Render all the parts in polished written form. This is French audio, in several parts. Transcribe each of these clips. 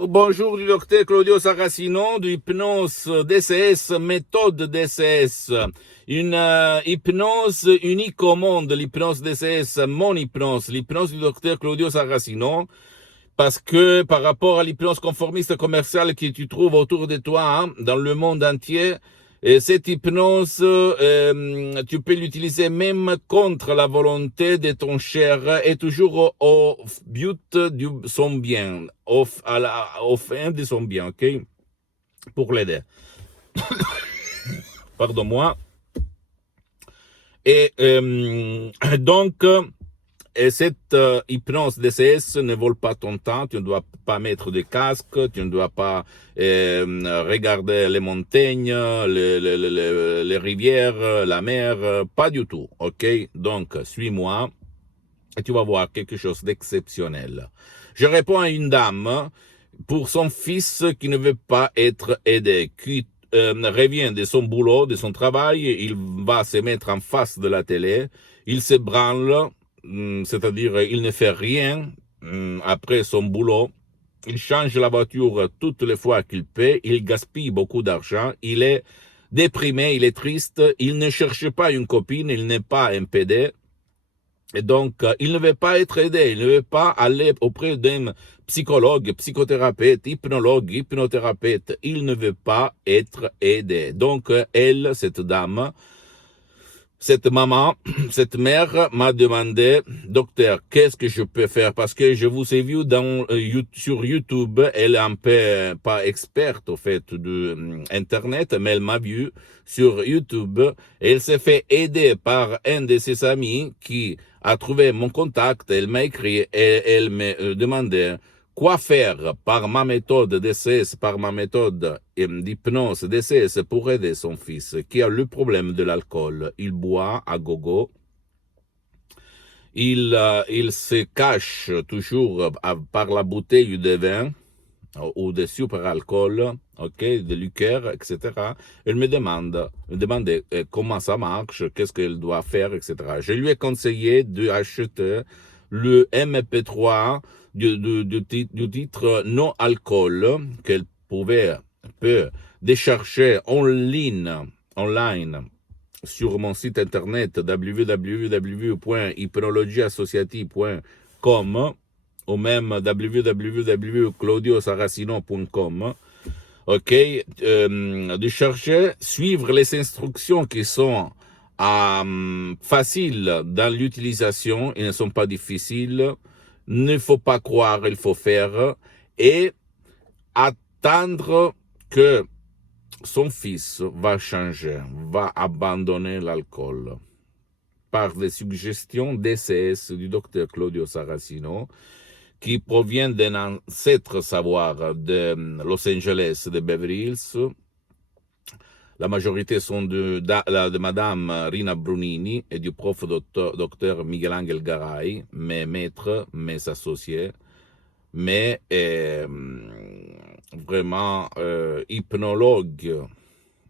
Bonjour du docteur Claudio Saracino de hypnose DCS, méthode DCS. Une hypnose unique au monde, l'hypnose DCS, mon hypnose, l'hypnose du docteur Claudio Saracino. Parce que par rapport à l'hypnose conformiste commerciale que tu trouves autour de toi, dans le monde entier, et cette hypnose, tu peux l'utiliser même contre la volonté de ton cher et toujours au but de son bien, au fin de son bien, ok? Pour l'aider. Pardon-moi. Et donc, et cette hypnose DCS ne vole pas ton temps, tu ne dois pas mettre de casque, tu ne dois pas regarder les montagnes, les rivières, la mer, pas du tout, ok? Donc, suis-moi et tu vas voir quelque chose d'exceptionnel. Je réponds à une dame pour son fils qui ne veut pas être aidé, qui revient de son boulot, de son travail, il va se mettre en face de la télé, il se branle, c'est-à-dire il ne fait rien après son boulot, il change la voiture toutes les fois qu'il peut, il gaspille beaucoup d'argent, il est déprimé, il est triste, il ne cherche pas une copine, il n'est pas un PD, et donc il ne veut pas être aidé, il ne veut pas aller auprès d'un psychologue, psychothérapeute, hypnologue, hypnothérapeute, il ne veut pas être aidé. Donc elle, cette dame, cette maman, cette mère m'a demandé, docteur, qu'est-ce que je peux faire? Parce que je vous ai vu sur YouTube, elle est un peu pas experte au fait de Internet, mais elle m'a vu sur YouTube et elle s'est fait aider par un de ses amis qui a trouvé mon contact. Elle m'a écrit et elle m'a demandé quoi faire par ma méthode DCS, par ma méthode d'hypnose DCS pour aider son fils qui a le problème de l'alcool. Il boit à gogo. Il se cache toujours par la bouteille de vin ou de super alcool, ok, de liqueur, etc. Elle me demandait comment ça marche, qu'est-ce qu'elle doit faire, etc. Je lui ai conseillé d'acheter le MP3 du titre non alcool qu'elle peut décharger online sur mon site internet www.hypnologieassociative.com ou même www.claudiosaracino.com. Ok, de chercher, suivre les instructions qui sont faciles dans l'utilisation, ils ne sont pas difficiles. Il ne faut pas croire, il faut faire et attendre que son fils va changer, va abandonner l'alcool par des suggestions DCS du docteur Claudio Saracino qui provient d'un ancêtre savoir de Los Angeles, de Beverly Hills. La majorité sont de Madame Rina Brunini et du prof docteur Miguel Angel Garay, mes maîtres, mes associés, mais vraiment hypnologues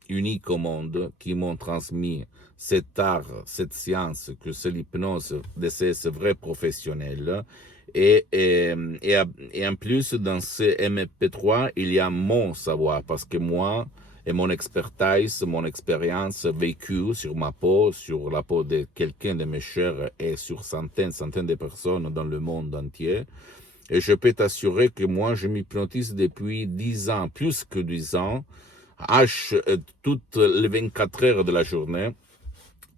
uniques au monde qui m'ont transmis cet art, cette science, que c'est l'hypnose de ces vrais professionnels. Et en plus, dans ce MP3, il y a mon savoir, parce que moi, et mon expertise, mon expérience vécue sur ma peau, sur la peau de quelqu'un de mes chers et sur centaines de personnes dans le monde entier. Et je peux t'assurer que moi, je m'hypnotise depuis 10 ans, plus que 10 ans, toutes les 24 heures de la journée,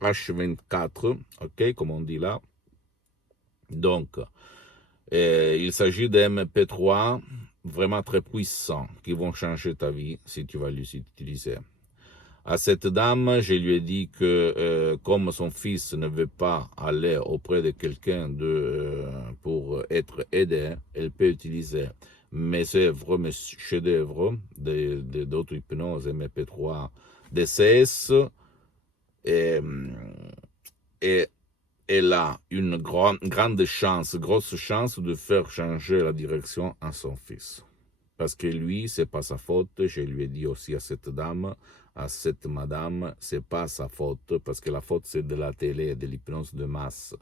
H24, ok, comme on dit là. Donc, il s'agit d'MP3 vraiment très puissants qui vont changer ta vie si tu vas les utiliser. À cette dame, je lui ai dit que comme son fils ne veut pas aller auprès de quelqu'un pour être aidé, elle peut utiliser mes œuvres, mes chefs-d'œuvre d'auto-hypnose MP3 DCS et, et elle a une grande chance, grosse chance de faire changer la direction à son fils. Parce que lui, c'est pas sa faute. Je lui ai dit aussi à cette dame, à cette madame, c'est pas sa faute, parce que la faute, c'est de la télé, de l'hypnose de masse,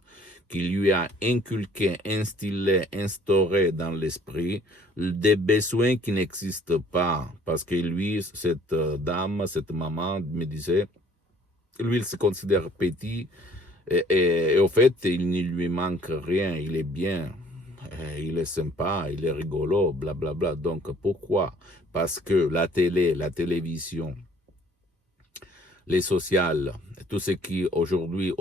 qui lui a inculqué, instillé, instauré dans l'esprit des besoins qui n'existent pas. Parce que lui, cette dame, cette maman me disait, lui, il se considère petit, et au fait, il ne lui manque rien, il est bien. Il est sympa, il est rigolo, blablabla. Bla bla. Donc, pourquoi? Parce que la télé, la télévision, les sociales, tout ce qui aujourd'hui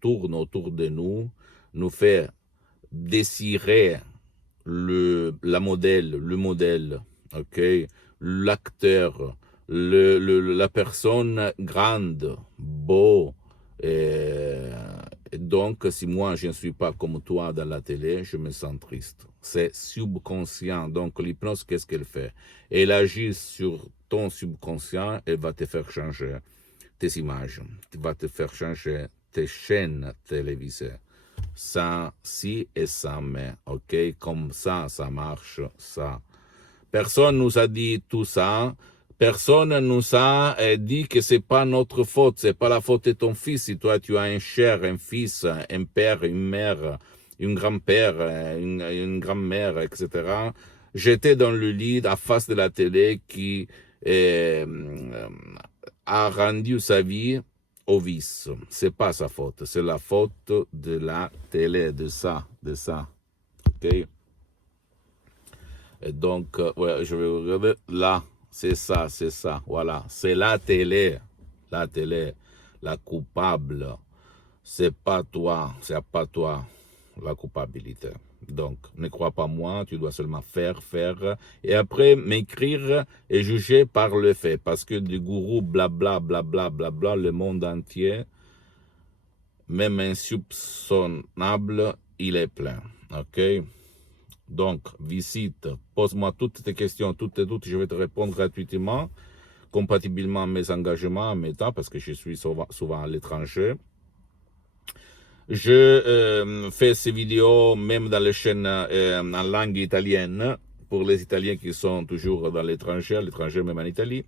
tourne autour de nous, nous fait désirer le modèle, ok, l'acteur, la personne grande, beau. Donc, si moi, je ne suis pas comme toi dans la télé, je me sens triste. C'est subconscient. Donc, l'hypnose, qu'est-ce qu'elle fait? Elle agit sur ton subconscient, elle va te faire changer tes images, elle va te faire changer tes chaînes télévisées. Sans si et sans mais, ok? Comme ça marche, ça. Personne nous a dit tout ça. Personne nous a dit que c'est pas notre faute, c'est pas la faute de ton fils. Si toi tu as un cher, un fils, un père, une mère, une grand-père, une grand-mère, etc. J'étais dans le lit à face de la télé qui a rendu sa vie au vice. C'est pas sa faute, c'est la faute de la télé, de ça. Ok? Et donc, ouais, je vais regarder là. C'est ça, voilà. C'est la télé, la coupable. C'est pas toi, la culpabilité. Donc, ne crois pas moi, tu dois seulement faire, et après m'écrire et juger par le fait. Parce que du gourou, blabla, le monde entier, même insoupçonnable, il est plein. Ok? Donc, visite, pose-moi toutes tes questions, toutes tes doutes, je vais te répondre gratuitement, compatiblement à mes engagements, à mes temps, parce que je suis souvent à l'étranger. Je fais ces vidéos même dans les chaînes en langue italienne, pour les Italiens qui sont toujours dans l'étranger même en Italie.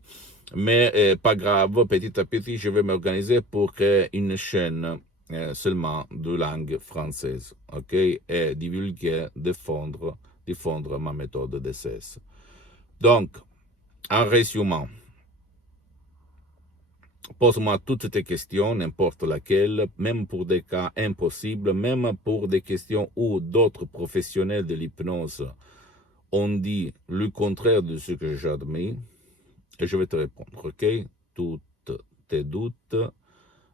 Mais pas grave, petit à petit, je vais m'organiser pour créer une chaîne seulement de langue française, ok? Et divulguer, diffondre ma méthode DCS. Donc, en résumant, pose-moi toutes tes questions, n'importe laquelle, même pour des cas impossibles, même pour des questions où d'autres professionnels de l'hypnose ont dit le contraire de ce que j'admets, et je vais te répondre, ok? Toutes tes doutes,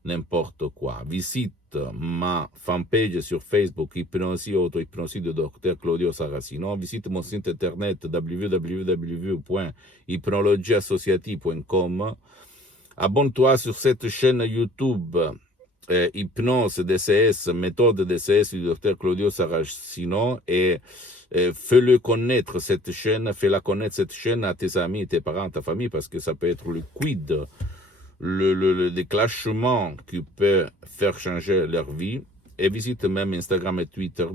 n'importe quoi. Visite ma fanpage sur Facebook, Hypnosie, Auto-Hypnosie de Dr Claudio Saracino. Visite mon site internet www.hypnologieassociative.com. Abonne-toi sur cette chaîne YouTube Hypnose DCS, méthode DCS du Dr Claudio Saracino, et fais-la connaître cette chaîne à tes amis, tes parents, ta famille, parce que ça peut être le quid, le déclenchement qui peut faire changer leur vie. Et visite même Instagram et Twitter,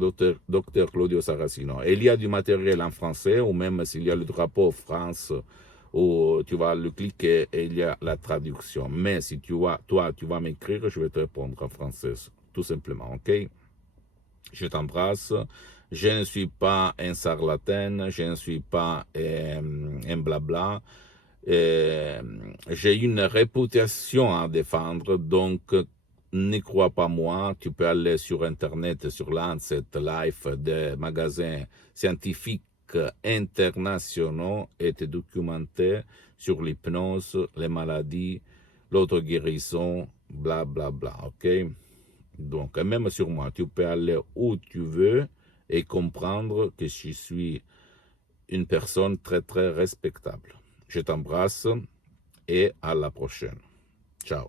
Dr Claudio Saracino. Et il y a du matériel en français, ou même s'il y a le drapeau France, où tu vas le cliquer et il y a la traduction. Mais si tu vas m'écrire, je vais te répondre en français, tout simplement, ok? Je t'embrasse. Je ne suis pas un charlatan, je ne suis pas un blabla. J'ai une réputation à défendre, donc ne crois pas moi. Tu peux aller sur Internet, sur Lancet, Life, des magasins scientifiques internationaux et te documenter sur l'hypnose, les maladies, l'auto-guérison, blablabla, ok? Donc, même sur moi, tu peux aller où tu veux et comprendre que je suis une personne très, très respectable. Je t'embrasse et à la prochaine. Ciao.